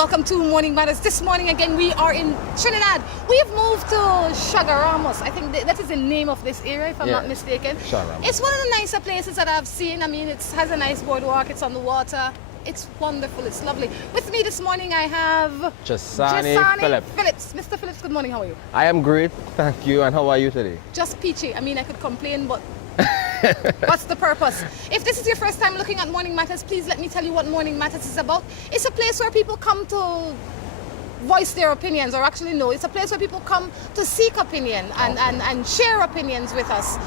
welcome to Morning Matters. This morning again we are in Trinidad. We have moved to Sugar Ramos. I think that is the name of this area if I'm not mistaken. It's one of the nicer places that I've seen. I mean, it has a nice boardwalk, it's on the water. It's wonderful, it's lovely. With me this morning I have Jasane Phillips. Mr. Phillips, good morning, how are you? I am great, thank you. And how are you today? Just peachy. I mean, I could complain, but what's the purpose? If this is your first time looking at Morning Matters, please let me tell you what Morning Matters is about. It's a place where people come to voice their opinions, or actually no, it's a place where people come to seek opinion and share opinions with us.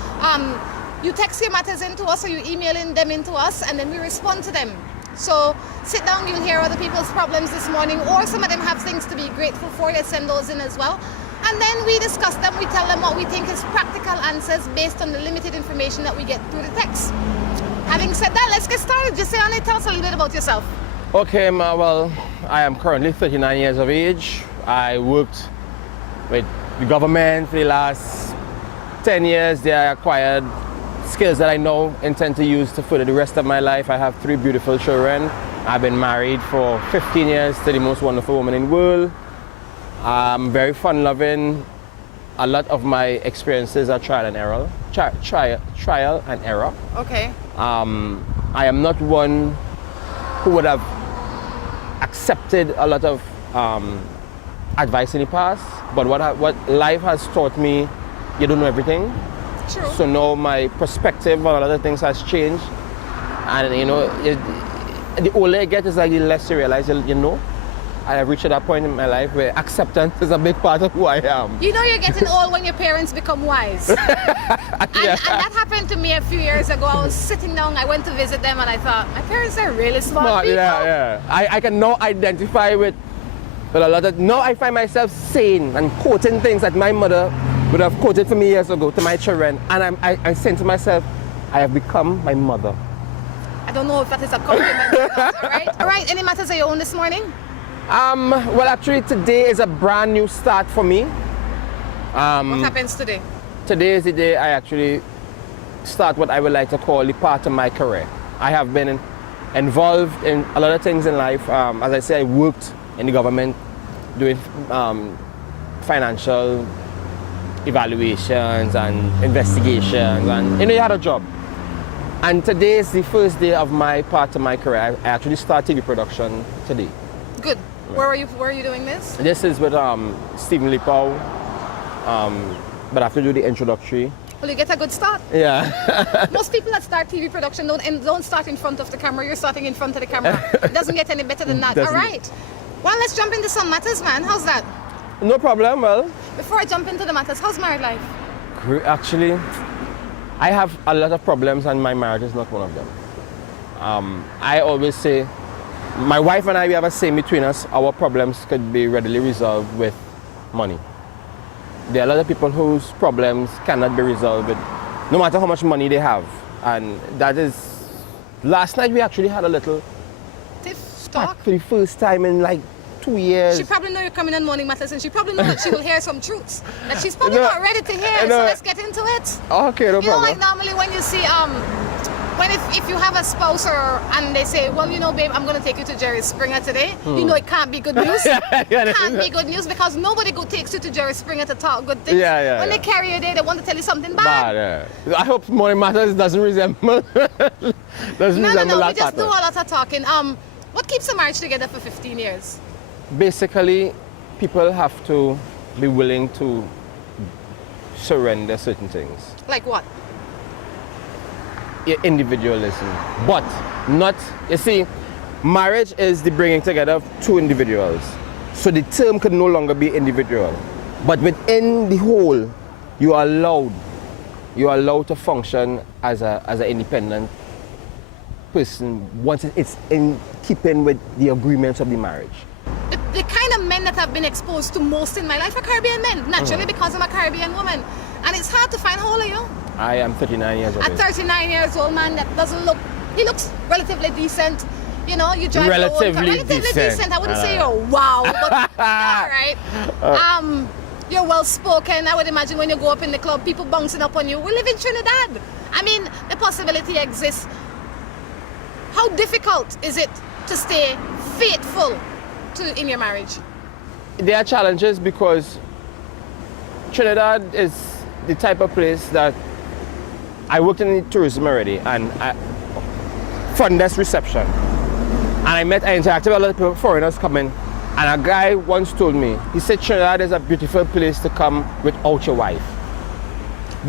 You text your matters into us or you email them into us and then we respond to them. So sit down, you'll hear other people's problems this morning, or some of them have things to be grateful for. Let's send those in as well. And then we discuss them, we tell them what we think is practical answers based on the limited information that we get through the text. Having said that, let's get started. Jasane, tell us a little bit about yourself. Okay, well, I am currently 39 years of age. I worked with the government for the last 10 years. There I acquired skills that I now intend to use to further the rest of my life. I have 3 beautiful children. I've been married for 15 years to the most wonderful woman in the world. I'm very fun-loving. A lot of my experiences are trial and error. Trial and error. Okay. I am not one who would have accepted a lot of advice in the past, but what life has taught me, you don't know everything. True. So now my perspective on a lot of things has changed, and you know, the older I get, is like the less you realize you know. I have reached that point in my life where acceptance is a big part of who I am. You know you're getting old when your parents become wise. and that happened to me a few years ago. I was sitting down, I went to visit them and I thought, my parents are really smart people. Yeah. I can now identify with a lot of, now I find myself saying and quoting things that my mother would have quoted for me years ago to my children, and I'm saying to myself, I have become my mother. I don't know if that is a compliment or not, all right, any matters of your own this morning? Well, actually, today is a brand new start for me. What happens today? Today is the day I actually start what I would like to call the part of my career. I have been involved in a lot of things in life. As I say, I worked in the government doing financial evaluations and investigations, and you know, you had a job. And today is the first day of my part of my career. I actually started TV production today. Good. Where are you doing this? This is with Stephen Lipau, but I have to do the introductory. Well, you get a good start. Yeah. Most people that start TV production don't start in front of the camera. You're starting in front of the camera. It doesn't get any better than that. All right. Well, let's jump into some matters, man. How's that? No problem. Well, before I jump into the matters, how's married life? Actually, I have a lot of problems, and my marriage is not one of them. I always say, my wife and I, we have a saying between us, our problems could be readily resolved with money. There are a lot of people whose problems cannot be resolved with no matter how much money they have. And that is, last night we actually had a little tiff talk for the first time in like 2 years. She probably know you're coming on Morning Matters, and she probably know that she will hear some truths that she's probably not ready to hear. So let's get into it. Okay, no problem. You know, like normally when you see if you have a spouse and they say, well, you know, babe, I'm going to take you to Jerry Springer today, you know it can't be good news. It can't be good news because nobody takes you to Jerry Springer to talk good things. When they carry you there, they want to tell you something bad. I hope Morning Matters doesn't resemble No, we just do a lot of talking. What keeps a marriage together for 15 years? Basically, people have to be willing to surrender certain things. Like what? Individualism, but not, you see, marriage is the bringing together of 2 individuals. So the term can no longer be individual. But within the whole, you are allowed to function as an independent person once it's in keeping with the agreements of the marriage. The kind of men that I've been exposed to most in my life are Caribbean men, naturally because I'm a Caribbean woman. And it's hard to find. How old are you? I am 39 years old. A 39 years old man that doesn't look, he looks relatively decent. You know, you drive relatively decent. I wouldn't say you're wow, but all right. You're well spoken. I would imagine when you go up in the club, people bouncing up on you. We live in Trinidad. I mean, the possibility exists. How difficult is it to stay faithful in your marriage? There are challenges because Trinidad is the type of place that I worked in tourism already, and front desk reception. And I interacted with a lot of people, foreigners coming, and a guy once told me, he said Trinidad is a beautiful place to come without your wife.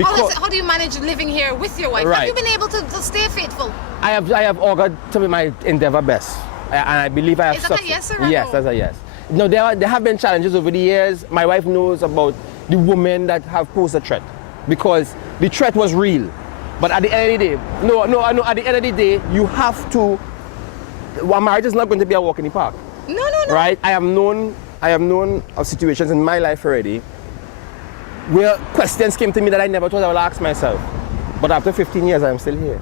How do you manage living here with your wife? Right. Have you been able to stay faithful? I have augured to be my endeavor best, and I believe I have. Is that a yes or a yes, no? that's a yes. No, there have been challenges over the years. My wife knows about the women that have posed a threat, because the threat was real. But at the end of the day, at the end of the day, you have to. Well, marriage is not going to be a walk in the park. No. Right? I have known of situations in my life already where questions came to me that I never thought I would ask myself. But after 15 years, I'm still here.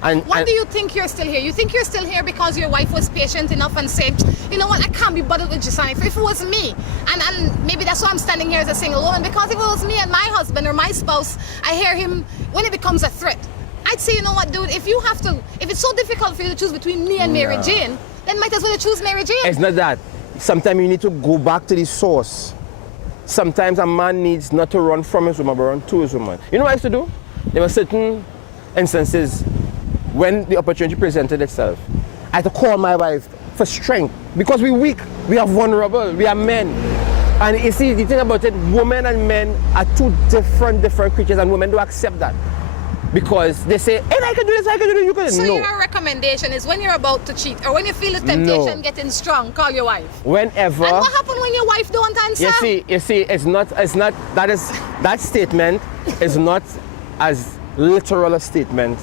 Why do you think you're still here? You think you're still here because your wife was patient enough and said, you know what, I can't be bothered with Jasane. If it was me, and maybe that's why I'm standing here as a single woman, because if it was me and my husband or my spouse, I hear him when it becomes a threat. I'd say, you know what, dude, if it's so difficult for you to choose between me and Mary Jane, then might as well choose Mary Jane. It's not that. Sometimes you need to go back to the source. Sometimes a man needs not to run from his woman, but run to his woman. You know what I used to do? There were certain instances when the opportunity presented itself. I had to call my wife for strength, because we're weak, we are vulnerable, we are men. And you see, the thing about it, women and men are two different creatures, and women don't accept that. Because they say, hey, I can do this, I can do this, you can do this. So no. your recommendation is when you're about to cheat, or when you feel the temptation getting strong, call your wife. Whenever. And what happened when your wife don't answer? You see, it's not, that statement is not as literal a statement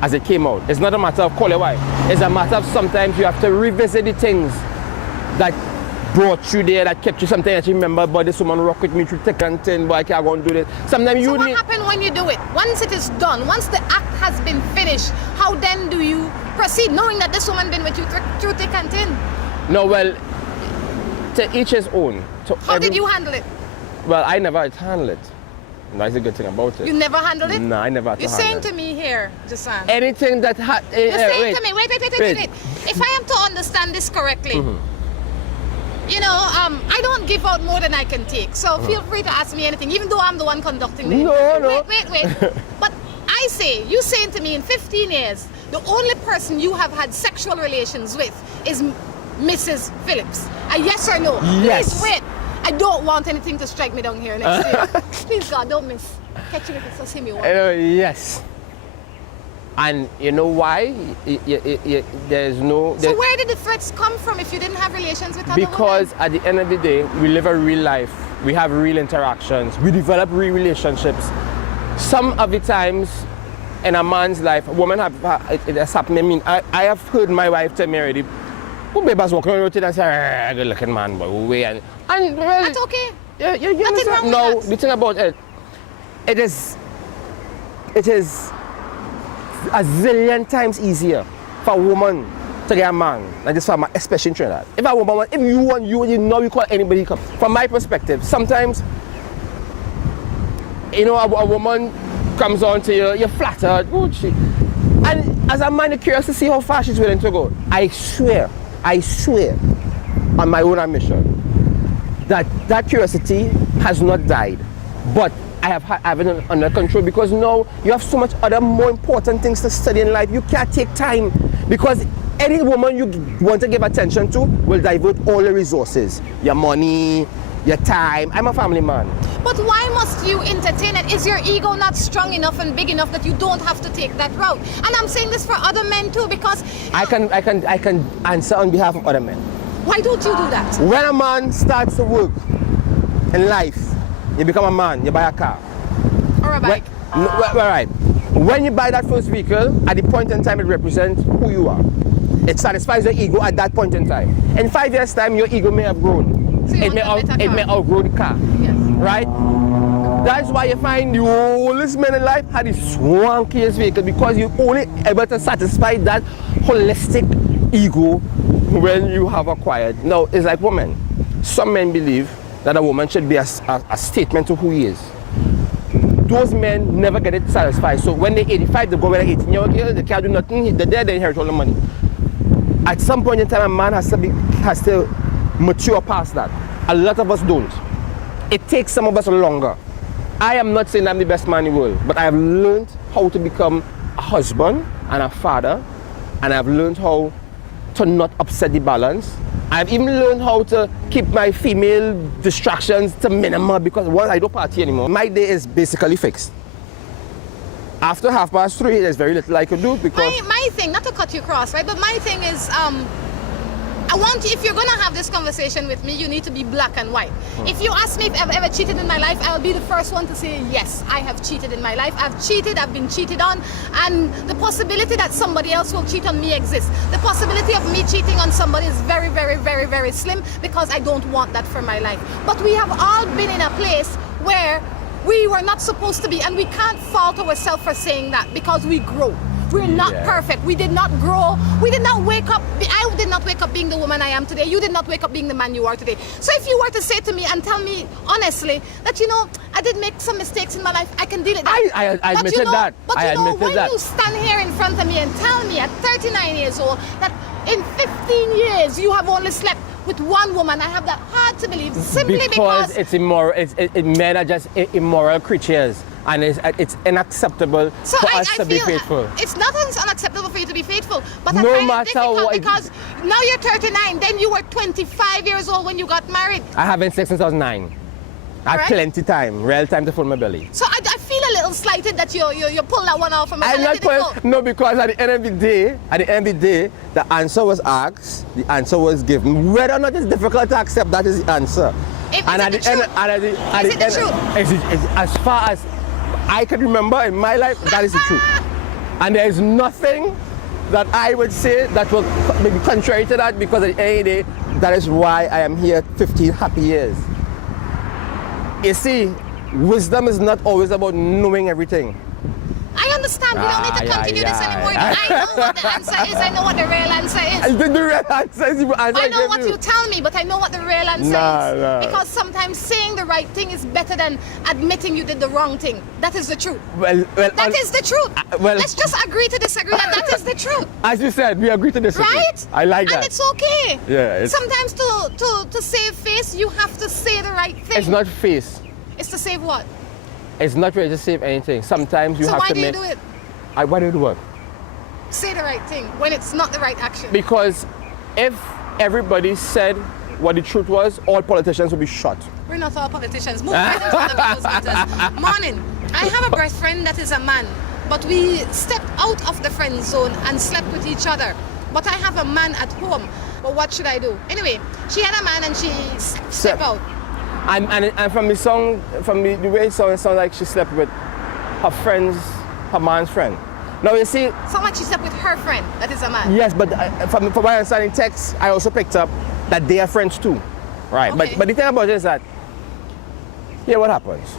as it came out. It's not a matter of call your wife. It's a matter of sometimes you have to revisit the things that brought you there, that kept you something that you remember, but this woman rock with me through thick and thin, but I can't go and do this. Sometimes so what happens when you do it? Once it is done, once the act has been finished, how then do you proceed, knowing that this woman been with you through thick and thin? No, well, to each his own. How did you handle it? Well, I never had to handle it. That's the good thing about it. You never handled it? No, I never had to You're handle saying it. to me here, Jasane. Anything that You're saying to me, wait. If I am to understand this correctly, you know, I don't give out more than I can take. So feel free to ask me anything, even though I'm the one conducting the No. Wait. But I say, you saying to me in 15 years, the only person you have had sexual relations with is Mrs. Phillips. A yes or no? Yes. Please wait. I don't want anything to strike me down here next year. Please, God, don't miss. Catch me if it's just him you want. Yes. And you know why? There's no... So where did the threats come from if you didn't have relations with other Because women? at the end of the day, we live a real life. We have real interactions. We develop real relationships. Some of the times in a man's life, a woman it has happened. I mean, I have heard my wife tell me already, who baby's walking around and say, good looking man, boy, and well, that's okay. You Nothing wrong with no, that. the thing about it, it is a zillion times easier for a woman to get a man than just for a man, especially in Trinidad. If a woman, if you want, you know you call anybody come. From my perspective, sometimes, you know, a woman comes on to you, you're flattered, and as a man, you're curious to see how far she's willing to go. I swear on my own admission that curiosity has not died, but I have it under control, because now you have so much other more important things to study in life. You can't take time, because any woman you want to give attention to will divert all the resources, your money, your time. I'm a family man. But why must you entertain it? Is your ego not strong enough and big enough that you don't have to take that route? And I'm saying this for other men too, because I can answer on behalf of other men. Why don't you do that? When a man starts to work in life, you become a man, you buy a car. Or a bike. Right. When you buy that first vehicle, at the point in time it represents who you are. It satisfies your ego at that point in time. In 5 years' time, your ego may have grown. So It may outgrow the car. Yes. Right? That's why you find the oldest men in life had the swankiest vehicle, because you're only able to satisfy that holistic ego when you have acquired. Now, it's like women. Some men believe that a woman should be a statement to who he is. Those men never get it satisfied. So when they're 85, they go with an 18-year-old girl, they can't do nothing, they're there, they inherit all the money. At some point in time, a man has to mature past that. A lot of us don't. It takes some of us longer. I am not saying I'm the best man in the world, but I have learned how to become a husband and a father, and I've learned how to not upset the balance. I've even learned how to keep my female distractions to minimum because once I don't party anymore, my day is basically fixed. After 3:30, there's very little I can do because... My thing, not to cut you across, right? But my thing is, I want you, if you're going to have this conversation with me, you need to be black and white. If you ask me if I've ever cheated in my life, I'll be the first one to say, yes, I have cheated in my life. I've cheated, I've been cheated on, and the possibility that somebody else will cheat on me exists. The possibility of me cheating on somebody is very, very, very, very slim because I don't want that for my life. But we have all been in a place where we were not supposed to be, and we can't fault ourselves for saying that because we grow. We're not perfect. We did not grow. We did not wake up. I did not wake up being the woman I am today. You did not wake up being the man you are today. So if you were to say to me and tell me honestly that, you know, I did make some mistakes in my life, I can deal with that. I admitted that. But you know, when you stand here in front of me and tell me at 39 years old that in 15 years you have only slept with one woman, I have that hard to believe simply because it's immoral. Men are just immoral creatures. And it's unacceptable for us to be faithful. It's not unacceptable for you to be faithful, but no I find matter it difficult what, because now you're 39, then you were 25 years old when you got married. I haven't sex since I was 9. I had plenty time, real time to fill my belly. So I feel a little slighted that you pull that one off from me. I'm not pulling, no, because at the end of the day, the answer was asked, the answer was given. Whether or not it's difficult to accept, that is the answer. And at the end, as far as I can remember in my life, that is the truth. And there is nothing that I would say that will be contrary to that because at the end of the day, that is why I am here 15 happy years. You see, wisdom is not always about knowing everything. I understand. We don't need to continue this anymore. I know what the answer is. I know what the real answer is. The real answer is I know what you tell me, but I know what the real answer is. Because sometimes saying the right thing is better than admitting you did the wrong thing. That is the truth. That is the truth. Let's just agree to disagree that is the truth. As you said, we agree to disagree. Right? I like that. And it's okay. Yeah. Sometimes to save face, you have to say the right thing. It's not face. It's to save what? It's not really to save anything. Sometimes you have to make... So why do you do it? Why do you do what? Say the right thing when it's not the right action. Because if everybody said what the truth was, all politicians would be shot. We're not all politicians. Move right into the videos matters. Morning. I have a best friend that is a man, but we stepped out of the friend zone and slept with each other. But I have a man at home. But what should I do? Anyway, she had a man and she stepped out. And from the song, from the way it sounds like she slept with her man's friend. Now you see... So much she slept with her friend, that is a man. Yes, but from what I understand in text, I also picked up that they are friends too. Right, okay. But the thing about it is that, here what happens.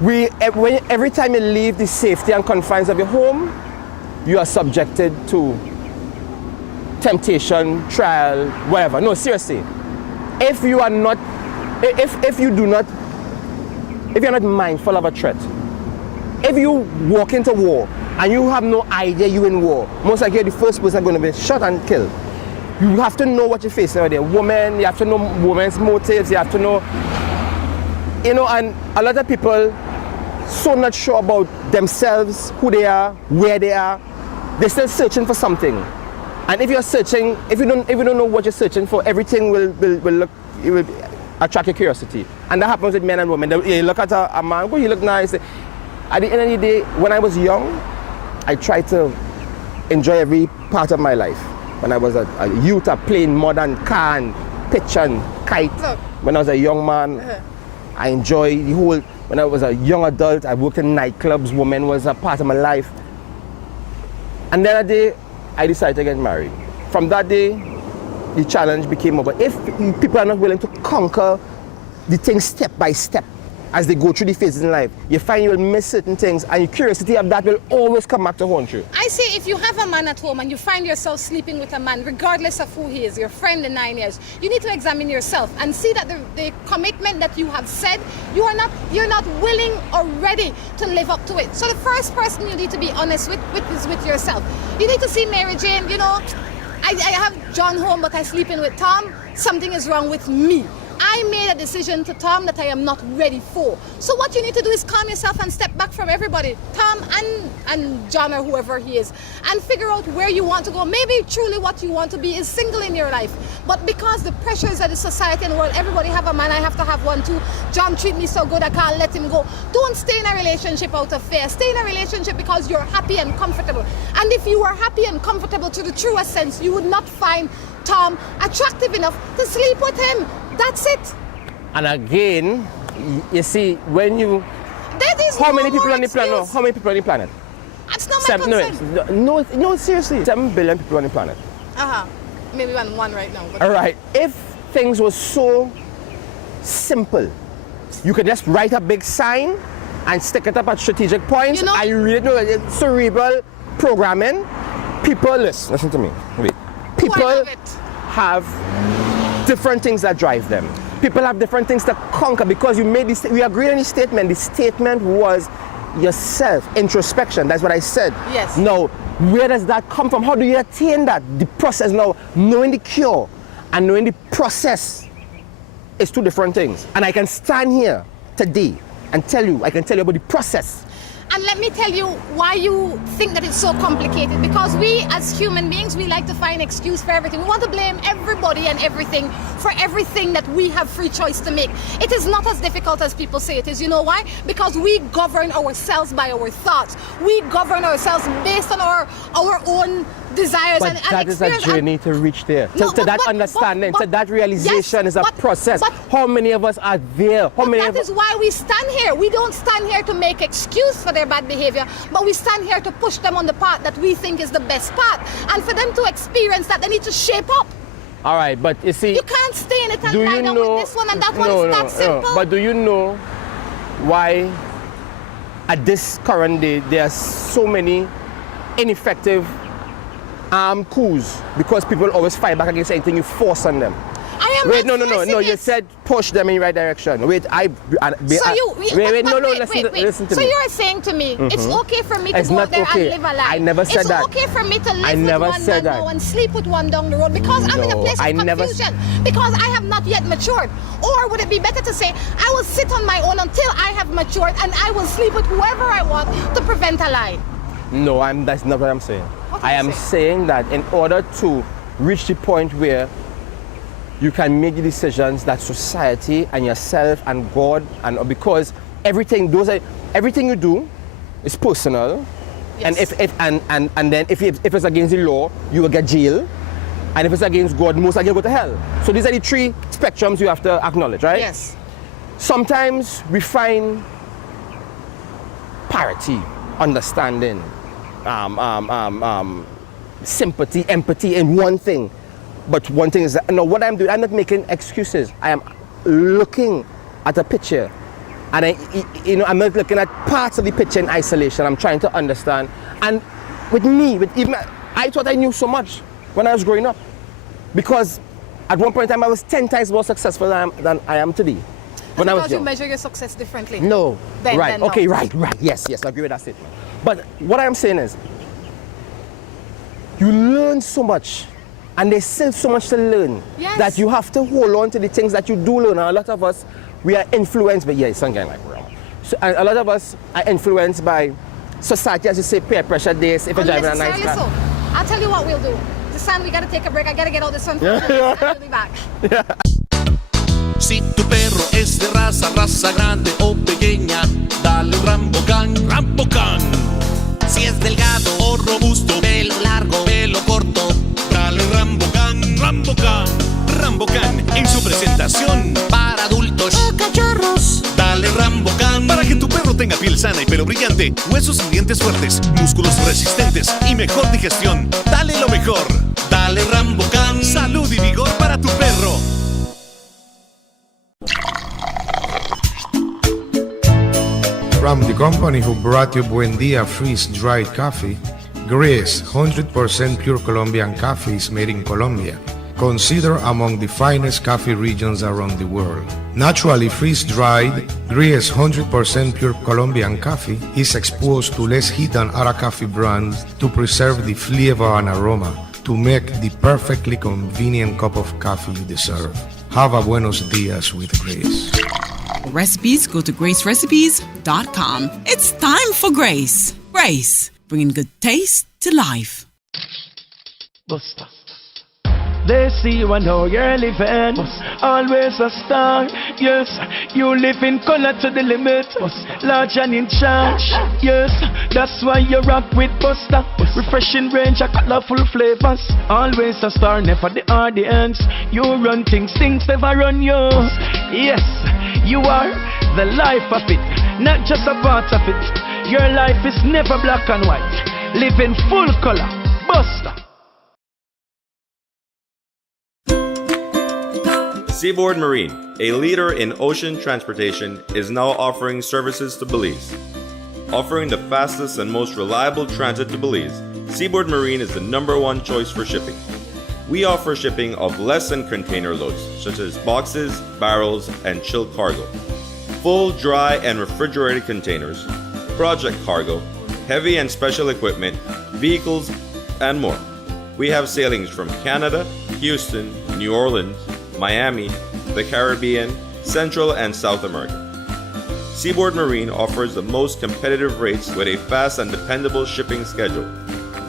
Every time you leave the safety and confines of your home, you are subjected to temptation, trial, whatever. No, seriously. If you're not mindful of a threat, if you walk into war and you have no idea you're in war, most likely you're the first person going to be shot and killed. You have to know what you're facing with a woman, you have to know women's motives, you have to know, and a lot of people so not sure about themselves, who they are, where they are. They're still searching for something. And if you're searching, if you don't know what you're searching for, everything will attract your curiosity. And that happens with men and women. You look at a man, he look nice. At the end of the day, when I was young, I tried to enjoy every part of my life. When I was a youth, I played modern car and pitch and kite. When I was a young man, I enjoyed the whole. When I was a young adult, I worked in nightclubs. Women was a part of my life. And then a day, I decided to get married. From that day, the challenge became over. If people are not willing to conquer the things step by step as they go through the phases in life, you find you will miss certain things, and your curiosity of that will always come back to haunt you. I say if you have a man at home and you find yourself sleeping with a man, regardless of who he is, your friend in 9 years, you need to examine yourself and see that the commitment that you have said, you're not willing or ready to live up to it. So the first person you need to be honest with is with yourself. You need to see Mary Jane, I have John home, but I sleep in with Tom. Something is wrong with me. I made a decision to Tom that I am not ready for. So what you need to do is calm yourself and step back from everybody, Tom and John or whoever he is, and figure out where you want to go. Maybe truly what you want to be is single in your life. But because the pressures of the society and the world, everybody have a man, I have to have one too. John treat me so good, I can't let him go. Don't stay in a relationship out of fear. Stay in a relationship because you're happy and comfortable. And if you were happy and comfortable to the truest sense, you would not find Tom attractive enough to sleep with him. That's it. And again, you see, when you... How many people on the planet? No, how many people on the planet? That's not my concern. No, seriously. 7 billion people on the planet. Maybe one right now. But all right. If things were so simple, you could just write a big sign and stick it up at strategic points. I really know cerebral programming. People, listen to me. Wait. People have different things that drive them. People have different things to conquer because you made this. We agreed on the statement. The statement was yourself, introspection. That's what I said. Yes. Now, where does that come from? How do you attain that? The process. Now, knowing the cure and knowing the process is two different things. And I can stand here today and tell you about the process. And let me tell you why you think that it's so complicated. Because we as human beings, we like to find excuse for everything. We want to blame everybody and everything for everything that we have free choice to make. It is not as difficult as people say it is. You know why? Because we govern ourselves by our thoughts. We govern ourselves based on our own desires and that is a journey to reach there. To that understanding, to that realization is a process. How many of us are there? That is why we stand here. We don't stand here to make excuse for their bad behavior, but we stand here to push them on the path that we think is the best path. And for them to experience that, they need to shape up. All right, but you see... You can't stay in it and lie down with this one and that one. It's that simple. But do you know why at this current day there are so many ineffective coups? Because people always fight back against anything you force on them. Wait, no, you said push them in the right direction. Wait, listen to me. So you're saying to me, it's okay for me to go out there and live a lie. I never said that. It's okay for me to live with one man now and sleep with one down the road because I'm in a place of confusion. Because I have not yet matured. Or would it be better to say, I will sit on my own until I have matured and I will sleep with whoever I want to prevent a lie? No, that's not what I'm saying. I am saying that in order to reach the point where you can make the decisions that society and yourself and God and because everything you do is personal. Yes. And then if it's against the law, you will get jail. And if it's against God, most likely you'll go to hell. So these are the three spectrums you have to acknowledge, right? Yes. Sometimes we find parity, understanding, sympathy, empathy in one thing. But one thing is that, no, what I'm doing, I'm not making excuses. I am looking at a picture. And I'm not looking at parts of the picture in isolation. I'm trying to understand. And I thought I knew so much when I was growing up. Because at one point in time, I was 10 times more successful than I am today. When I was young. You measure your success differently? No. Right. Yes, I agree with that statement. But what I'm saying is, you learn so much. And there's still so much to learn that you have to hold on to the things that you do learn. And a lot of us, we are influenced by, it's something like so, and a lot of us are influenced by society, as you say, peer pressure this, if you're driving a nice car. So. I'll tell you what we'll do. This time we got to take a break. I got to get all this one. I'll be back. Si tu perro es de raza grande o pequeña, dale Rambocan, Rambocan. Si es delgado o robusto, pelo largo, pelo corto, dale Rambocan, Rambocan. Rambocan en su presentación para adultos o cachorros. Dale Rambocan para que tu perro tenga piel sana y pelo brillante, huesos y dientes fuertes, músculos resistentes y mejor digestión. Dale lo mejor. Dale Rambocan. Salud y vigor para tu perro. From the company who brought you Buendia freeze-dried coffee, Greece 100% pure Colombian coffee is made in Colombia, considered among the finest coffee regions around the world. Naturally freeze-dried, Greece 100% pure Colombian coffee is exposed to less heat than other coffee brands to preserve the flavor and aroma, to make the perfectly convenient cup of coffee you deserve. Have a buenos dias with Grace. Recipes, go to gracerecipes.com. It's time for Grace. Grace, bringing good taste to life. Buster. They see you and how you're living. Always a star. Yes, you live in color to the limit. Large and in charge. Yes, that's why you rock with Buster. Refreshing range of colorful flavors. Always a star, never the audience. You run things never run you. Yes, you are the life of it, not just a part of it. Your life is never black and white. Live in full color. Buster. Seaboard Marine, a leader in ocean transportation, is now offering services to Belize. Offering the fastest and most reliable transit to Belize, Seaboard Marine is the #1 choice for shipping. We offer shipping of less than container loads, such as boxes, barrels, and chilled cargo, full, dry, and refrigerated containers, project cargo, heavy and special equipment, vehicles, and more. We have sailings from Canada, Houston, New Orleans, Miami, the Caribbean, Central and South America. Seaboard Marine offers the most competitive rates with a fast and dependable shipping schedule,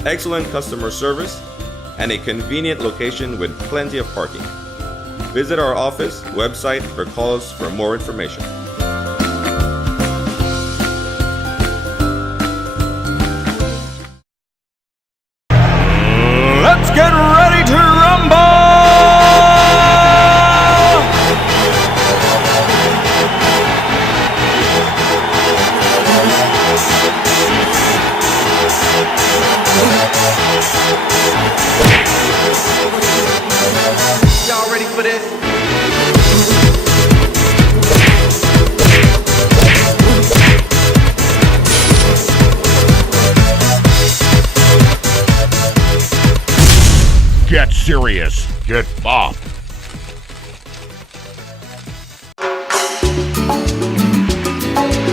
excellent customer service, and a convenient location with plenty of parking. Visit our office, website, or call us for more information. Let's get ready to rumble! Y'all ready for this? Get serious. Get bopped.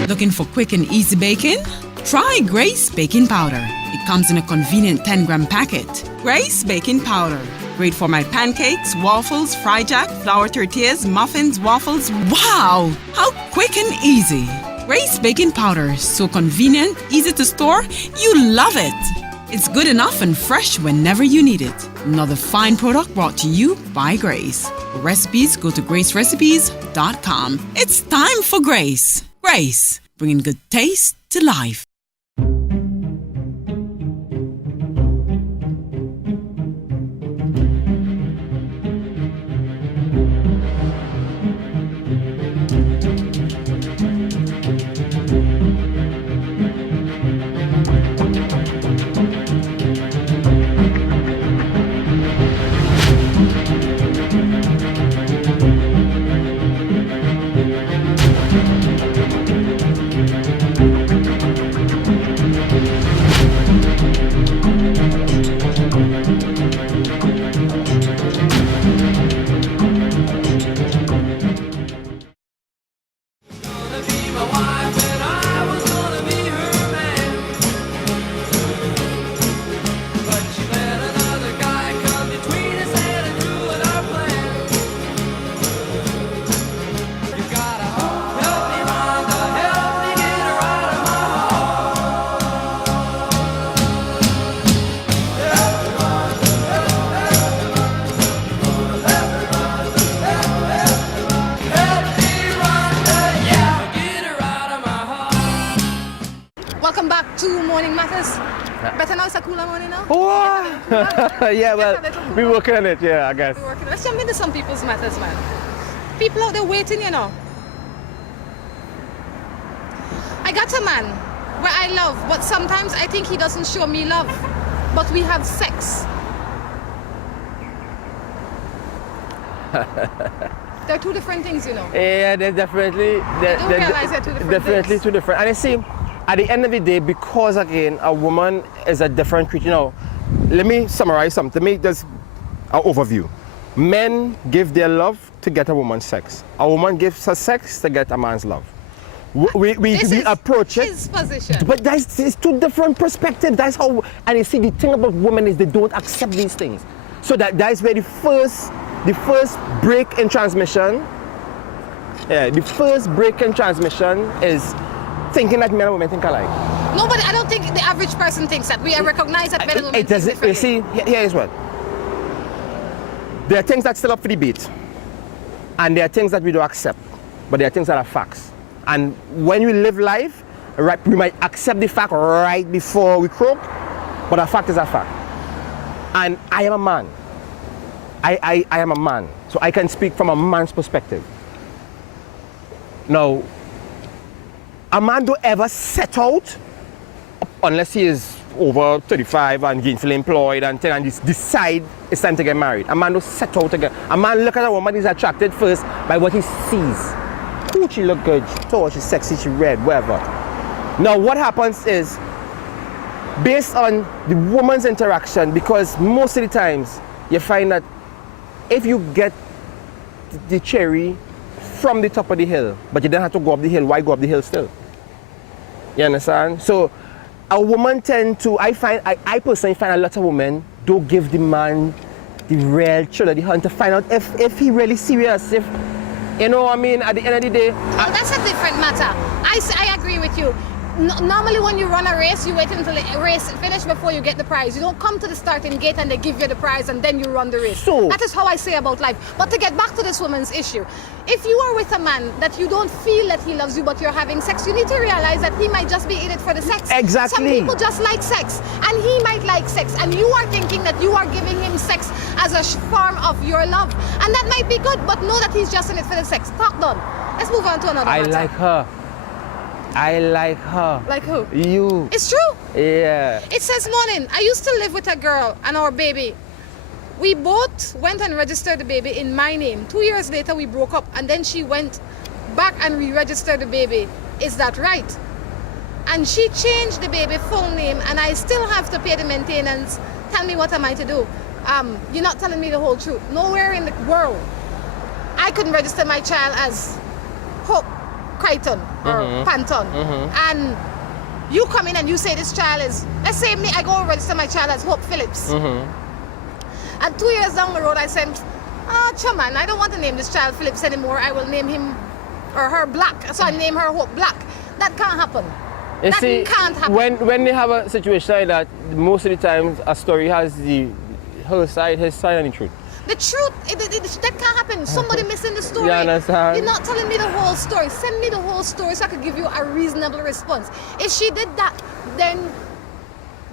Looking for quick and easy baking? Try Grace Baking Powder. It comes in a convenient 10-gram packet. Grace Baking Powder. Great for my pancakes, waffles, fry jack, flour tortillas, muffins, waffles. Wow! How quick and easy. Grace Baking Powder. So convenient, easy to store. You love it. It's good enough and fresh whenever you need it. Another fine product brought to you by Grace. For recipes, go to gracerecipes.com. It's time for Grace. Grace, bringing good taste to life. Welcome back to Morning Matters. Better now, it's a cooler morning now. Yeah, well, we're working on it, yeah, I guess. Let's jump into some people's matters, man. People out there waiting, you know. I got a man where I love, but sometimes I think he doesn't show me love. But we have sex. They're two different things, you know. Yeah, they're definitely... don't realize they're two different definitely things. two different. And you see, at the end of the day, because again, a woman is a different creature. You know, let me summarize something. Let me just an overview. Men give their love to get a woman's sex. A woman gives her sex to get a man's love. we approach it. His position. But it's two different perspectives. That's how, and you see, the thing about women is they don't accept these things. So that's where the first break in transmission. Yeah, the first break in transmission is thinking that men and women think alike. No, but I don't think the average person thinks that. We recognize that men and women It doesn't. think differently. You see, here is what. There are things that still up for debate, and there are things that we don't accept, but there are things that are facts. And when we live life, right, we might accept the fact right before we croak, but a fact is a fact. And I am a man. I am a man, so I can speak from a man's perspective. Now, a man don't ever set out, unless he is over 35 and gainfully employed and decide it's time to get married. A man don't set out to get. A man look at a woman, he's attracted first by what he sees. Ooh, she look good, she's tall, she's sexy, she's red, whatever. Now what happens is, based on the woman's interaction, because most of the times you find that if you get the cherry from the top of the hill, but you don't have to go up the hill, why go up the hill still? You understand? So a woman tend to, I personally find a lot of women don't give the man the real thrill of the hunt to find out if he really serious, if, you know what I mean, at the end of the day. Well, that's a different matter. I agree with you. Normally when you run a race, you wait until the race finishes before you get the prize. You don't come to the starting gate and they give you the prize and then you run the race. So, that is how I say about life. But to get back to this woman's issue, if you are with a man that you don't feel that he loves you but you're having sex, you need to realize that he might just be in it for the sex. Exactly. Some people just like sex and he might like sex and you are thinking that you are giving him sex as a form of your love. And that might be good, but know that he's just in it for the sex. Talk done. Let's move on to another matter. Like her. I like her. Like who? You. It's true. Yeah. It says, morning, I used to live with a girl and our baby. We both went and registered the baby in my name. 2 years later, we broke up and then she went back and re-registered the baby. Is that right? And she changed the baby full name and I still have to pay the maintenance. Tell me, what am I to do? You're not telling me the whole truth. Nowhere in the world I couldn't register my child as Hope Crichton or Panton. And you come in and you say this child is, let's say me, I go and register my child as Hope Phillips. And 2 years down the road I said, chairman, I don't want to name this child Phillips anymore. I will name him or her Black. So I name her Hope Black. That can't happen. You that see, can't happen. When they have a situation like that, most of the times a story has her side, his side, and the truth. The truth, that can't happen. Somebody missing the story. You understand? You're not telling me the whole story. Send me the whole story so I could give you a reasonable response. If she did that, then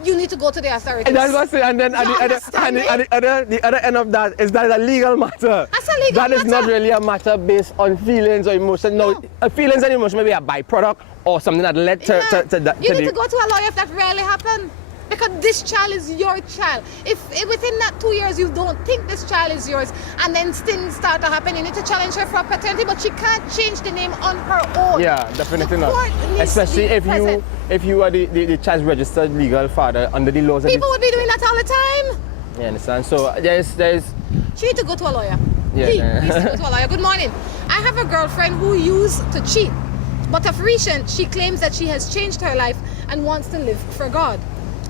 you need to go to the authorities. And that's what I say. And then at the other end of that is that a legal matter. That's a legal matter. That is not matter. really a matter based on feelings or emotion. No, feelings and emotion may be a byproduct or something that led to that. You need to go to a lawyer if that really happened. Because this child is your child. If within that 2 years you don't think this child is yours and then things start to happen, you need to challenge her for paternity, but she can't change the name on her own. Yeah, definitely The not. court needs Especially to be present. if you are the child's registered legal father under the laws. People would be doing that all the time. You understand? So there's. She needs to go to a lawyer. Yeah. He needs to go to a lawyer. Good morning. I have a girlfriend who used to cheat, but of recent she claims that she has changed her life and wants to live for God.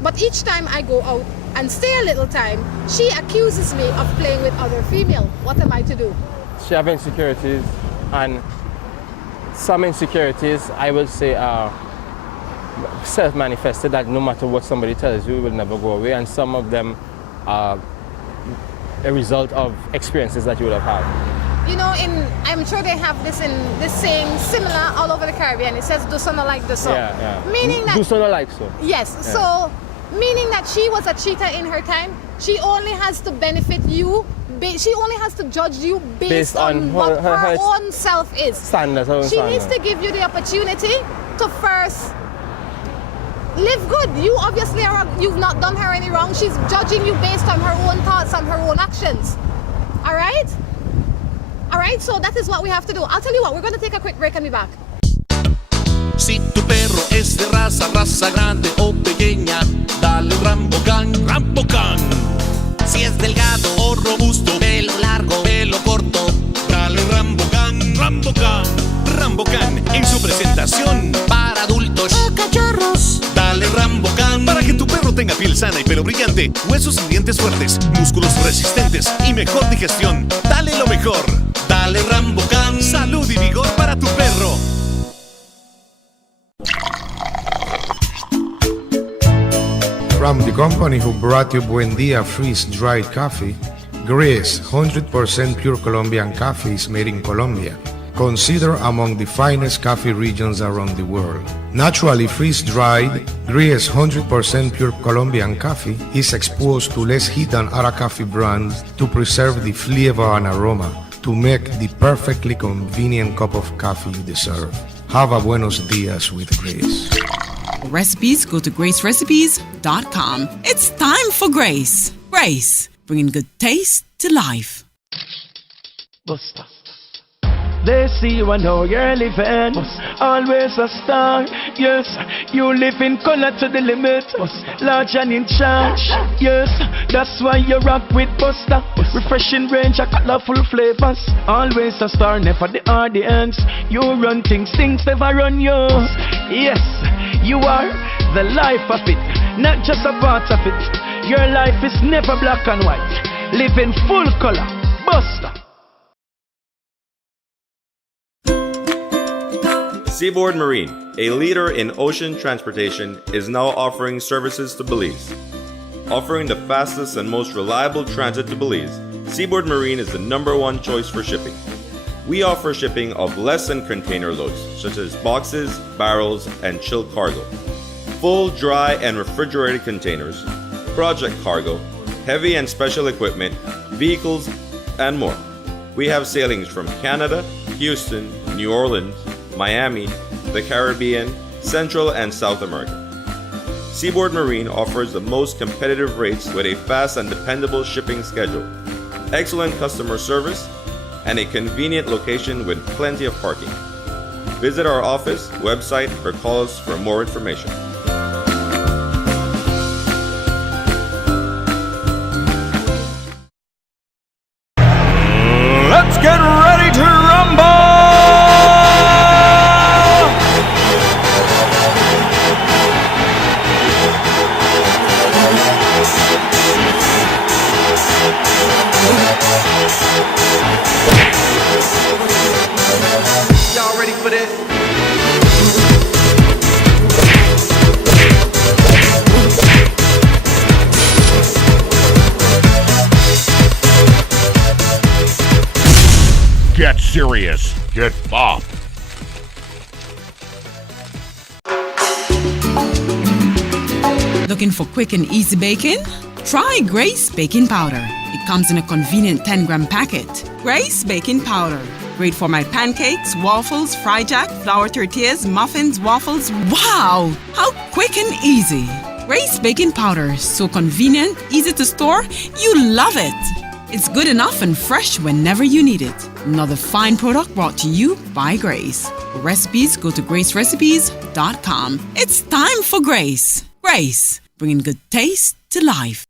But each time I go out and stay a little time, she accuses me of playing with other female. What am I to do? She have insecurities, and some insecurities I would say are self-manifested, that no matter what somebody tells you, it will never go away, and some of them are a result of experiences that you would have had. You know, I'm sure they have this in this saying similar all over the Caribbean. It says do so not like do so. Yeah. Meaning that do so not like so. Yes. Yeah. So meaning that she was a cheater in her time. She only has to benefit you. She only has to judge you based on what her own self is. Standards. She needs to give you the opportunity to first live good. You obviously you've not done her any wrong. She's judging you based on her own thoughts and her own actions. All right? All right, so that is what we have to do. I'll tell you what, we're going to take a quick break and be back. Si tu perro es de raza grande o pequeña, dale Rambo Can. Si es delgado o robusto, pelo largo, pelo corto, dale Rambo Can. Rambo Can en su presentación piel sana y pelo brillante, huesos y dientes fuertes, músculos resistentes y mejor digestión. Dale lo mejor. Dale Rambucan. Salud y vigor para tu perro. From the company who brought you Buendia freeze-dried coffee, Greece 100% pure Colombian coffee is made in Colombia, considered among the finest coffee regions around the world. Naturally freeze-dried, Greece 100% pure Colombian coffee is exposed to less heat than other coffee brands to preserve the flavor and aroma to make the perfectly convenient cup of coffee you deserve. Have a buenos dias with Grace. For recipes, go to gracerecipes.com. It's time for Grace. Grace, bringing good taste to life. Buster. They see you and how you're living. Always a star. Yes, you live in color to the limit. Large and in charge. Yes, that's why you rock with Buster. Refreshing range of colorful flavors. Always a star, never the audience. You run things never run you. Yes, you are the life of it, not just a part of it. Your life is never black and white. Live in full color. Buster. Seaboard Marine, a leader in ocean transportation, is now offering services to Belize. Offering the fastest and most reliable transit to Belize, Seaboard Marine is the #1 choice for shipping. We offer shipping of less than container loads, such as boxes, barrels, and chilled cargo, full, dry, and refrigerated containers, project cargo, heavy and special equipment, vehicles, and more. We have sailings from Canada, Houston, New Orleans, Miami, the Caribbean, Central and South America. Seaboard Marine offers the most competitive rates with a fast and dependable shipping schedule, excellent customer service, and a convenient location with plenty of parking. Visit our office, website, or call us for more information. Let's get ready to rumble! Y'all ready for this? Get serious. Get bopped. Looking for quick and easy baking? Try Grace Baking Powder. It comes in a convenient 10-gram packet. Grace Baking Powder. Great for my pancakes, waffles, fry jack, flour tortillas, muffins, waffles. Wow! How quick and easy. Grace Baking Powder. So convenient, easy to store. You love it. It's good enough and fresh whenever you need it. Another fine product brought to you by Grace. For recipes, go to gracerecipes.com. It's time for Grace. Grace, bringing good taste to life.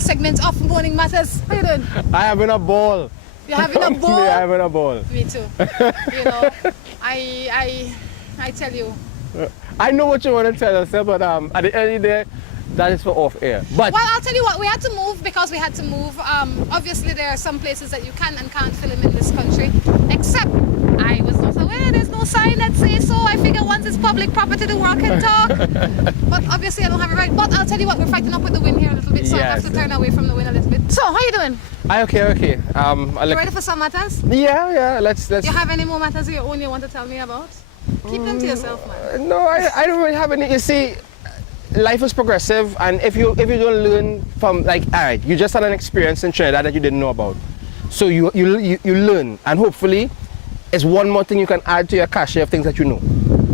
Segment of Morning Matters. How you doing? I having a ball. You're having a ball? Me, I having a ball. Me too. You know, I tell you. I know what you want to tell us, but at the end of the day, That is for off air. But Well, I'll tell you what, we had to move because we had to move. Obviously, there are some places that you can and can't film in this country, except I was not aware there's no sign that says so. I figure once it's public property, the world can talk. But obviously, I don't have it right. But I'll tell you what, we're fighting up with the wind here a little bit, so I have to turn away from the wind a little bit. So, how you doing? okay. You ready for some matters? Yeah. Let's. You have any more matters of your own you want to tell me about? Keep them to yourself, man. No, I don't really have any. You see, life is progressive, and if you don't learn from, like, all right, you just had an experience in Trinidad that you didn't know about, so you learn, and hopefully it's one more thing you can add to your cache of things that you know,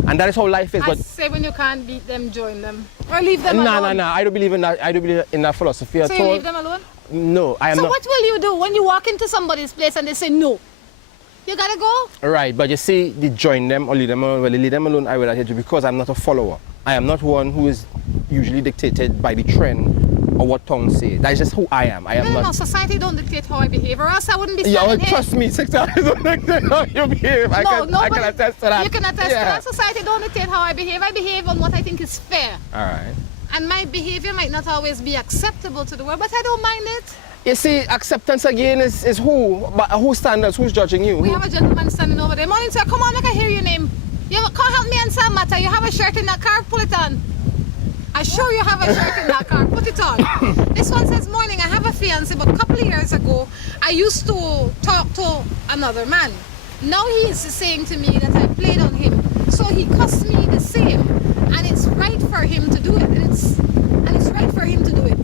and that is how life is. I say when you can't beat them, join them, or leave them alone. No, I don't believe in that. I don't believe in that philosophy at all. So you leave them alone? No, I am not. So what will you do when you walk into somebody's place and they say no? You gotta go? Right, but you see, they join them or leave them alone. Well, they leave them alone, I will adhere to, because I'm not a follower. I am not one who is usually dictated by the trend or what tongues say. That is just who I am. I am not. No, society don't dictate how I behave, or else I wouldn't be standing here. Trust me, 6 hours don't dictate how you behave. I can attest to that. You can attest to that. Society don't dictate how I behave. I behave on what I think is fair. All right. And my behavior might not always be acceptable to the world, but I don't mind it. You see, acceptance again is who? But whose standards? Who's judging you? We have a gentleman standing over there. Morning, sir. Come on, I can hear your name. You can't help me answer a matter. You have a shirt in that car, pull it on. I'm sure you have a shirt in that car, put it on. This one says, morning, I have a fiance, but a couple of years ago, I used to talk to another man. Now he is saying to me that I played on him. So he cost me the same. And it's right for him to do it. And it's right for him to do it.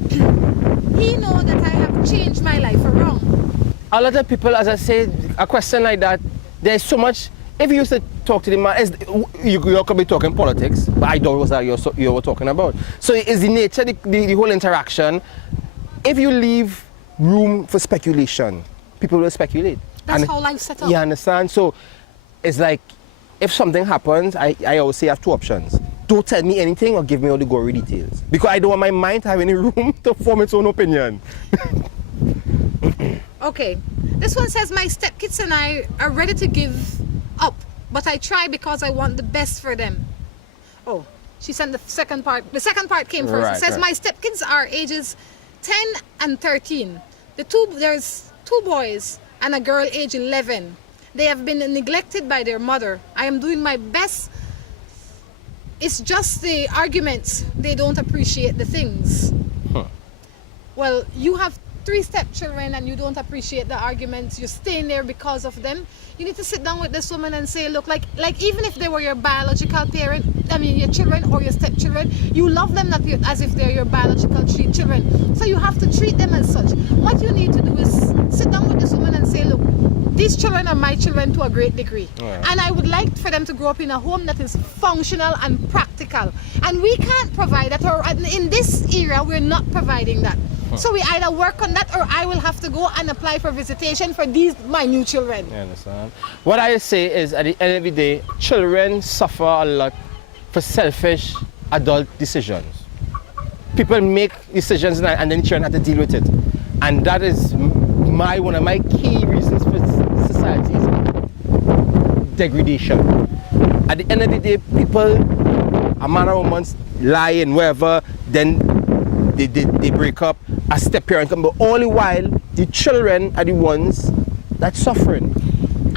He knows that I have changed my life around. A lot of people, as I said, a question like that, there's so much. If you used to talk to the man, you could be talking politics, but I don't know what you were talking about. So is the nature, the whole interaction, if you leave room for speculation, people will speculate. That's how life's set up. You understand? So it's like, if something happens, I always say I have two options. Don't tell me anything or give me all the gory details. Because I don't want my mind to have any room to form its own opinion. Okay. This one says, my stepkids and I are ready to give up, but I try because I want the best for them. Oh, she sent the second part. The second part came first. Right, it says, my stepkids are ages 10 and 13. There's two boys and a girl age 11. They have been neglected by their mother. I am doing my best. It's just the arguments. They don't appreciate the things. Well, you have 3 stepchildren and you don't appreciate the arguments. You're staying there because of them. You need to sit down with this woman and say, look, like even if they were your biological parent, I mean your children or your stepchildren, you love them not as if they're your biological children. So you have to treat them as such. What you need to do is sit down with this woman and say, look, these children are my children to a great degree. And I would like for them to grow up in a home that is functional and practical. And we can't provide that, or in this era, we're not providing that. So we either work on that, or I will have to go and apply for visitation for my new children. You understand? What I say is, at the end of the day, children suffer a lot for selfish adult decisions. People make decisions and then children have to deal with it. And that is one of my key reasons for society's degradation. At the end of the day, people, a man or woman, lie and wherever, then they break up, a step-parent come, but all the while, the children are the ones that's suffering.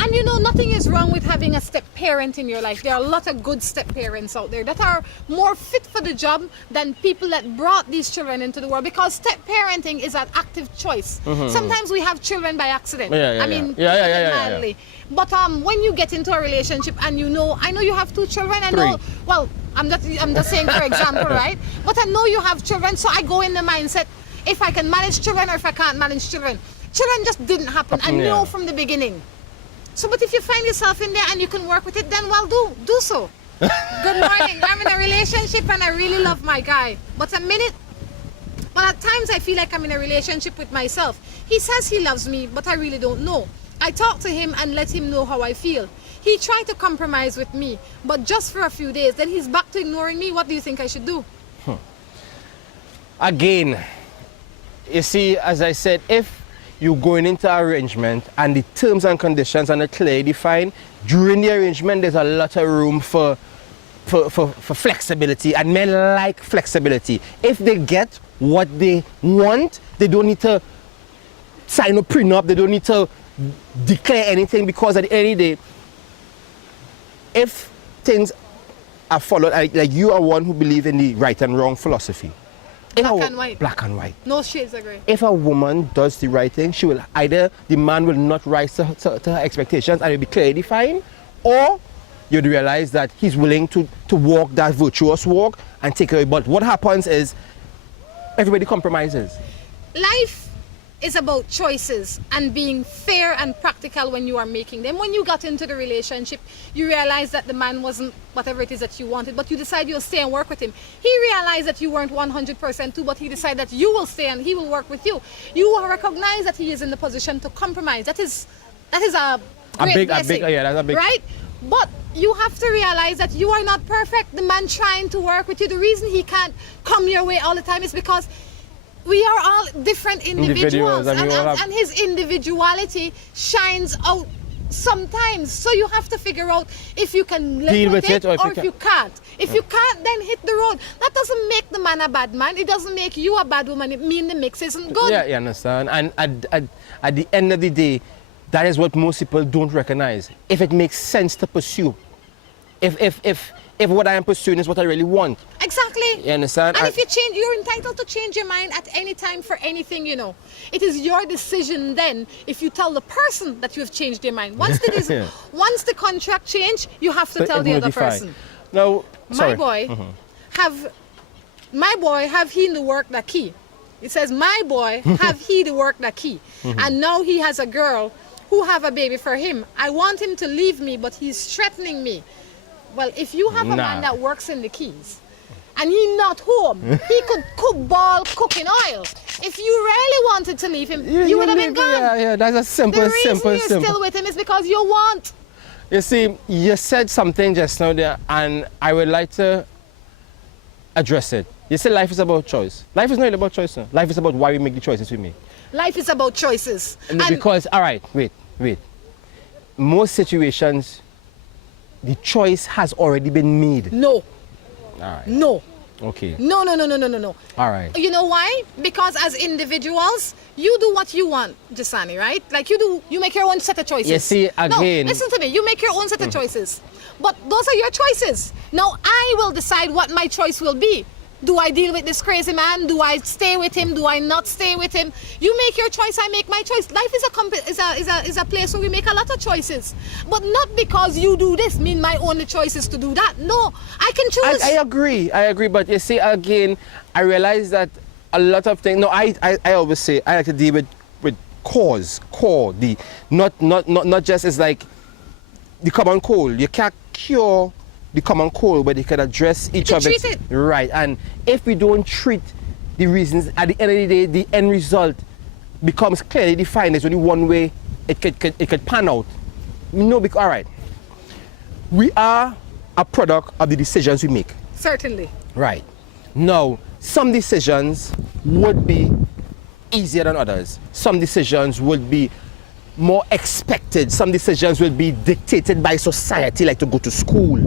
And you know, nothing is wrong with having a step-parent in your life. There are a lot of good step-parents out there that are more fit for the job than people that brought these children into the world, because step-parenting is an active choice. Sometimes we have children by accident. Mildly. But when you get into a relationship and I know you have 2 children, I'm just saying for example, right? But I know you have children, so I go in the mindset, if I can manage children or if I can't manage children. Children just didn't happen. I know from the beginning. So, but if you find yourself in there and you can work with it, then do so. Good morning. I'm in a relationship and I really love my guy. But at times I feel like I'm in a relationship with myself. He says he loves me, but I really don't know. I talk to him and let him know how I feel. He tried to compromise with me, but just for a few days. Then he's back to ignoring me. What do you think I should do? Again, you see, as I said, if you're going into arrangement and the terms and conditions are not clearly defined, during the arrangement there's a lot of room for for flexibility, and men like flexibility. If they get what they want, they don't need to sign a prenup, they don't need to declare anything, because at the end of the day, if things are followed, like you are one who believe in the right and wrong philosophy. Black and white. Black and white. No shades of grey. If a woman does the right thing, she will either, the man will not rise to her expectations and will be clearly defined, or you'd realize that he's willing to walk that virtuous walk and take away. But what happens is everybody compromises. Life is about choices and being fair and practical when you are making them. When you got into the relationship, you realized that the man wasn't whatever it is that you wanted, but you decide you'll stay and work with him. He realized that you weren't 100% too, but he decided that you will stay and he will work with you. You recognize that he is in the position to compromise. That is a great blessing, that's a big, right? But you have to realize that you are not perfect. The man trying to work with you, the reason he can't come your way all the time is because we are all different individuals, and his individuality shines out sometimes. So you have to figure out if you can live with it or if you can't. If you can't, then hit the road. That doesn't make the man a bad man. It doesn't make you a bad woman. It means the mix isn't good. Yeah, you understand? And at the end of the day, that is what most people don't recognize. If it makes sense to pursue. If what I am pursuing is what I really want. Exactly. You understand? And if you change, you're entitled to change your mind at any time for anything, you know. It is your decision then if you tell the person that you have changed your mind. Once the contract change, you have to tell the other person. Now, sorry. My boy have he the work the key. It says my boy have he the work the key. And now he has a girl who have a baby for him. I want him to leave me, but he's threatening me. Well, if you have a man that works in the Keys and he's not home, he could cook ball, cooking oil. If you really wanted to leave him, you would have been gone. Yeah, that's a simple. The reason you're still with him is because you want. You see, you said something just now there, and I would like to address it. You say life is about choice. Life is not about choice. No. Life is about why we make the choices we make. Life is about choices. And because, all right, wait. Most situations, the choice has already been made. No. All right. No. Okay. No. All right. You know why? Because as individuals, you do what you want, Jasane, right? Like you make your own set of choices. You see, again. No, listen to me. You make your own set of choices. But those are your choices. Now I will decide what my choice will be. Do I deal with this crazy man? Do I stay with him? Do I not stay with him? You make your choice, I make my choice. Life is a place where we make a lot of choices. But not because you do this mean my only choice is to do that. No, I can choose. I agree. But you see, again, I realize that a lot of things, I always say, I like to deal with core, not just as like the common cold. You can't cure the common cold, but they can address each of it. Right. And if we don't treat the reasons, at the end of the day, the end result becomes clearly defined. There's only one way it could pan out. Because, all right, we are a product of the decisions we make. Certainly. Right. Now, some decisions would be easier than others. Some decisions would be more expected. Some decisions will be dictated by society, like to go to school.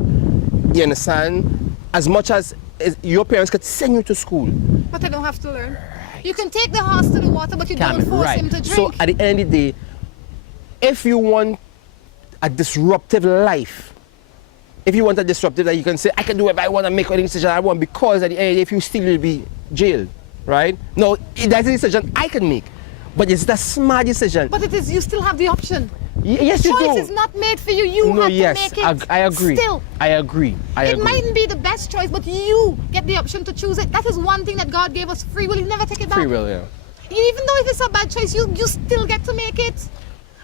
You understand? As much as your parents could send you to school. But I don't have to learn. Right. You can take the horse to the water, but you don't force him to drink. So at the end of the day, if you want a disruptive life, if you want a disruptive life, you can say, I can do whatever I want and make any decision I want, because at the end of the day, if you steal, you'll be jailed. Right? No, that's a decision I can make. But it's a smart decision. But it is, you still have the option. Yes, you do. Choice is not made for you. You have to make it. I agree. Still. I agree. It mightn't be the best choice, but you get the option to choose it. That is one thing that God gave us, free will. He'll never take it back. Free will, yeah. Even though if it's a bad choice, you still get to make it.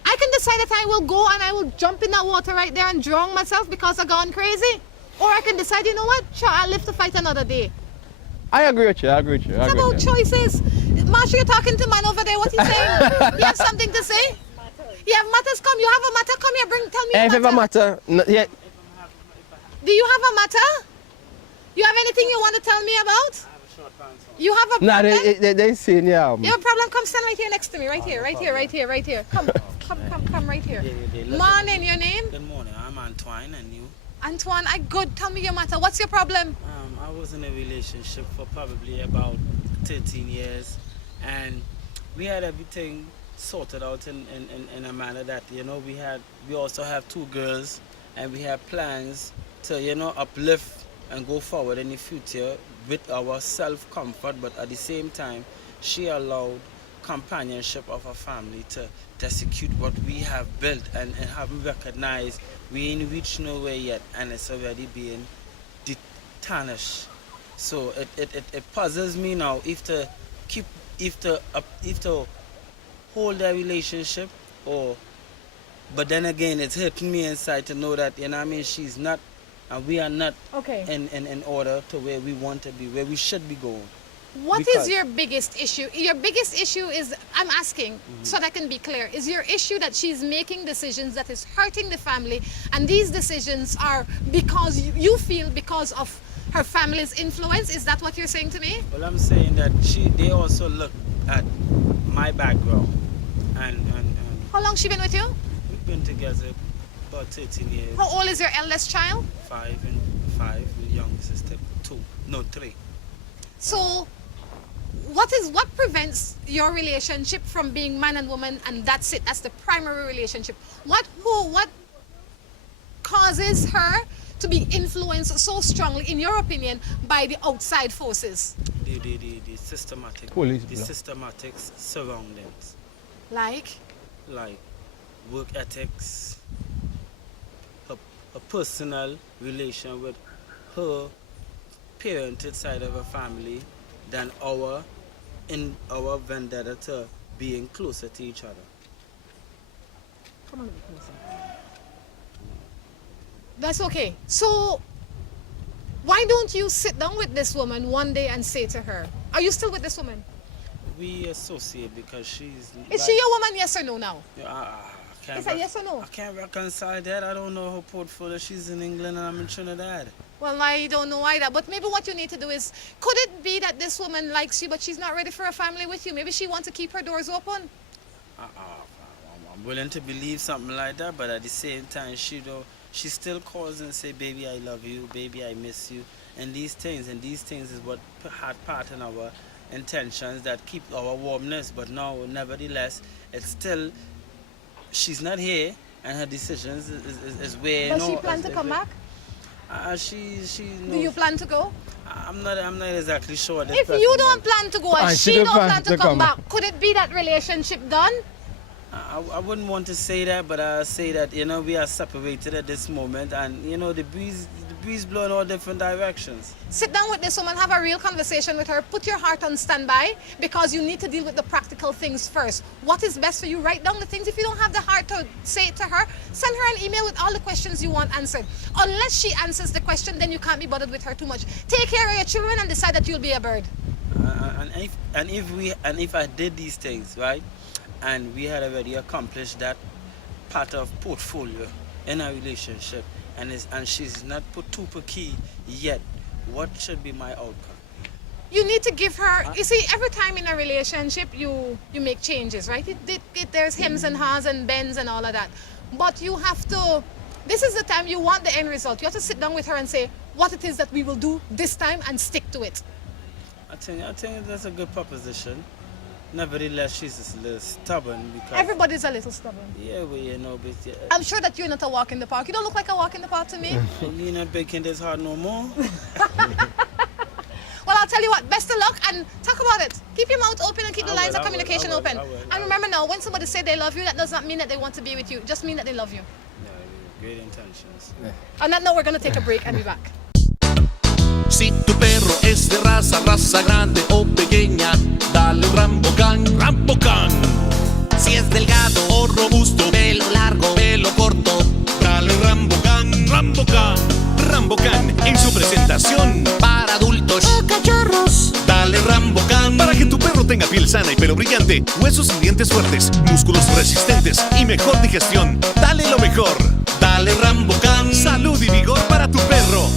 I can decide that I will go and I will jump in that water right there and drown myself because I've gone crazy. Or I can decide, you know what? Sure, I'll live to fight another day. I agree with you. It's about choices. Marsha, you're talking to man over there. What are you saying? You have something to say? You have matters? Come. You have a matter? Come here. Tell me a matter. If a matter. No, yeah. Do you have a matter? You have anything you want to tell me about? I have a short answer. You have a problem? No, they're saying, yeah. You have a problem? Come stand right here next to me. Right here. Come right here. Morning, your name? Good morning. I'm Antoine, and you? Antoine, I good. Tell me your matter. What's your problem? I was in a relationship for probably about 13 years, and we had everything sorted out in a manner that, you know, we also have 2 girls, and we have plans to, you know, uplift and go forward in the future with our self-comfort, but at the same time, she allowed companionship of a family to execute what we have built and haven't recognized we ain't reached nowhere yet, and it's already being tarnished. So it puzzles me now if to hold that relationship, or but then again it's hurting me inside to know that, you know what I mean, she's not and we are not in order to where we want to be, where we should be going. What is your biggest issue? Your biggest issue is, I'm asking so that I can be clear, is your issue that she's making decisions that is hurting the family, and these decisions are because you feel because of her family's influence? Is that what you're saying to me? Well, I'm saying that they also look at my background and How long she been with you? we've been together about 13 years. How old is your eldest child? 5 and 5, the youngest is 3. So what prevents your relationship from being man and woman, and that's it, that's the primary relationship? What causes her to be influenced so strongly, in your opinion, by the outside forces? The systematic Police, the bro. systematic surroundings, Like work ethics, a personal relation with her parented side of a family, than our vendetta to being closer to each other. Come on a bit closer. That's okay. So why don't you sit down with this woman one day and say to her, are you still with this woman? We associate because she's... Is she your woman, yes or no now? Can't Is that yes or no? I can't reconcile that. I don't know her portfolio. She's in England and I'm in Trinidad. Well, I don't know either. But maybe what you need to do is, could it be that this woman likes you, but she's not ready for a family with you? Maybe she wants to keep her doors open. I'm willing to believe something like that, but at the same time, she still calls and say, baby, I love you, baby, I miss you, and these things is what had part in our intentions that keep our warmness. But now, nevertheless, it's still, she's not here, and her decisions is where. Does she plan to come back? She knows. Do you plan to go? I'm not exactly sure. If you don't plan to go and And she she don't don't plan to come back, could it be that relationship done? I wouldn't want to say that, but I say that, you know, we are separated at this moment, and you know the breeze blow in all different directions. Sit down with this woman, have a real conversation with her, put your heart on standby, because you need to deal with the practical things first. What is best for you? Write down the things. If you don't have the heart to say it to her, send her an email with all the questions you want answered. Unless she answers the question, then you can't be bothered with her too much. Take care of your children and decide that you'll be a bird. And if I did these things, right, and we had already accomplished that part of portfolio in our relationship, and she's not put two per key yet, what should be my outcome? You need to give her, you see, every time in a relationship you make changes, right? There's hims and haws and bends and all of that. But you have to, this is the time you want the end result. You have to sit down with her and say what it is that we will do this time and stick to it. I think that's a good proposition. Nevertheless, she's just a little stubborn because... Everybody's a little stubborn. Yeah, well, you know, but... I'm sure that you're not a walk in the park. You don't look like a walk in the park to me. You're not breaking this heart no more. Well, I'll tell you what, best of luck and talk about it. Keep your mouth open and keep the lines of communication open. And remember now, when somebody say they love you, that does not mean that they want to be with you. It just means that they love you. Yeah, great intentions. On that note, we're going to take a break and be back. Si tu perro es de raza grande o pequeña, dale Rambocan, Rambocan. Si es delgado o robusto, pelo largo, pelo corto, dale Rambocan, Rambocan. Rambocan en su presentación para adultos o cachorros, dale Rambocan. Para que tu perro tenga piel sana y pelo brillante, huesos y dientes fuertes, músculos resistentes y mejor digestión, dale lo mejor, dale Rambocan. Salud y vigor para tu perro.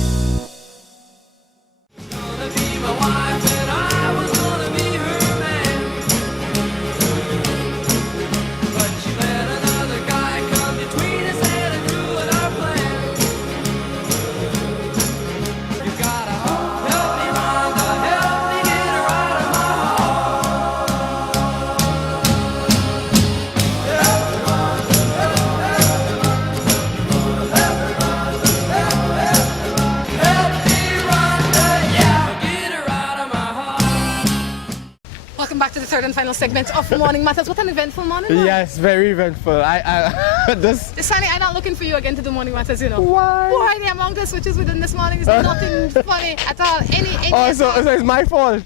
final segment of Morning Matters. What an eventful morning. Man. Yes, very eventful. Jasane, I'm not looking for you again to do Morning Matters, you know. Why? Why the amount of switches within this morning is nothing funny at all. Any Oh, so it's my fault.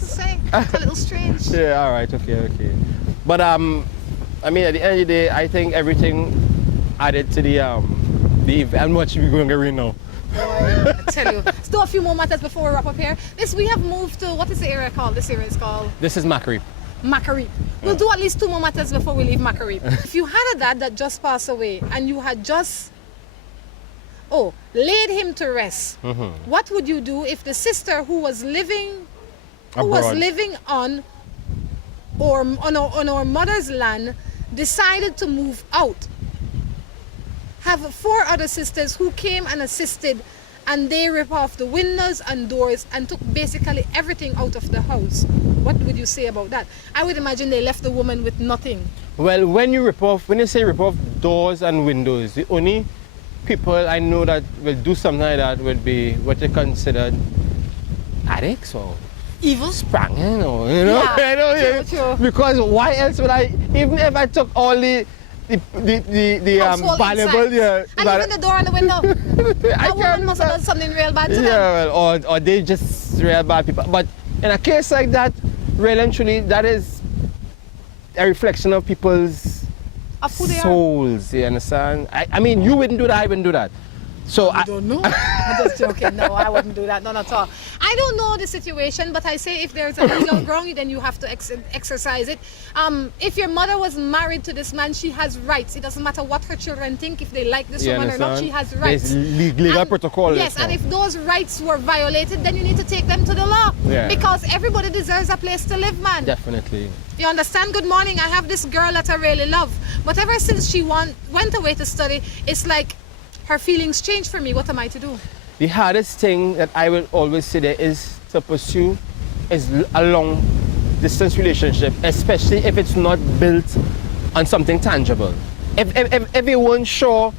Say, it's a little strange. Yeah, all right, okay. But I mean, at the end of the day, I think everything added to the event. What should we going to read now? Boy, I tell you. Let's do a few more matters before we wrap up here. We have moved to, what is the area called? This area is called? This is Macquarie. Macquarie. We'll do at least 2 more matters before we leave Macquarie. If you had a dad that just passed away and you had just laid him to rest, what would you do if the sister who was living on our mother's land decided to move out? Have 4 other sisters who came and assisted, and they ripped off the windows and doors and took basically everything out of the house. What would you say about that? I would imagine they left the woman with nothing. Well, when you say rip off doors and windows, the only people I know that will do something like that would be what they considered addicts or Evil? Spranging or, you know? Yeah, true. Because why else would I, even if I took all the Household valuable, insights. And even the door and the window. That woman must have done something real bad to them. Yeah, well, or they just real bad people. But in a case like that, really and truly, that is a reflection of people's souls, you understand? I mean, you wouldn't do that, I wouldn't do that. So I don't know. I'm just joking. No, I wouldn't do that. None at all. I don't know the situation, but I say if there's a legal ground, then you have to exercise it. If your mother was married to this man, she has rights. It doesn't matter what her children think, if they like this woman or not, she has rights. There's legal protocol. Yes, and if those rights were violated, then you need to take them to the law. Yeah. Because everybody deserves a place to live, man. Definitely. You understand? Good morning. I have this girl that I really love. But ever since she went away to study, it's like her feelings changed for me. What am I to do? The hardest thing that I will always say there is to pursue is a long distance relationship, especially if it's not built on something tangible. If you weren't sure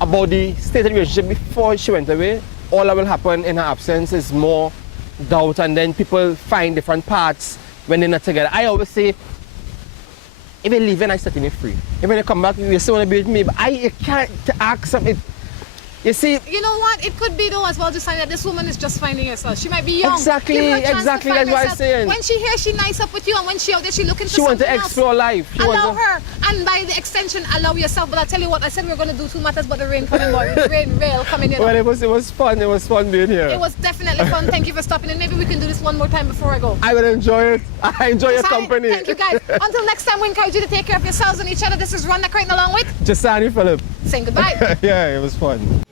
about the state of the relationship before she went away, all that will happen in her absence is more doubt, and then people find different paths when they're not together. I always say, if you leave and I set me free. If when you come back, you still want to be with me, but I can't ask something. You see, you know what? It could be though as well, just that this woman is just finding herself. She might be young. Exactly. That's what I'm saying. When she hears she nice up with you, and when she out there, she looking for she something wants to explore else. Life. Allow her, and by the extension, allow yourself. But I tell you what, I said we were going to do 2 matters, but the rain coming, boy. Rain coming in. Well, it was fun. It was fun being here. It was definitely fun. Thank you for stopping in. Maybe we can do this one more time before I go. I will enjoy it. I enjoy your company. Thank you, guys. Until next time, we encourage you to take care of yourselves and each other. This is Rhonda Crichton along with Jasane Phillips. saying goodbye. Yeah, it was fun.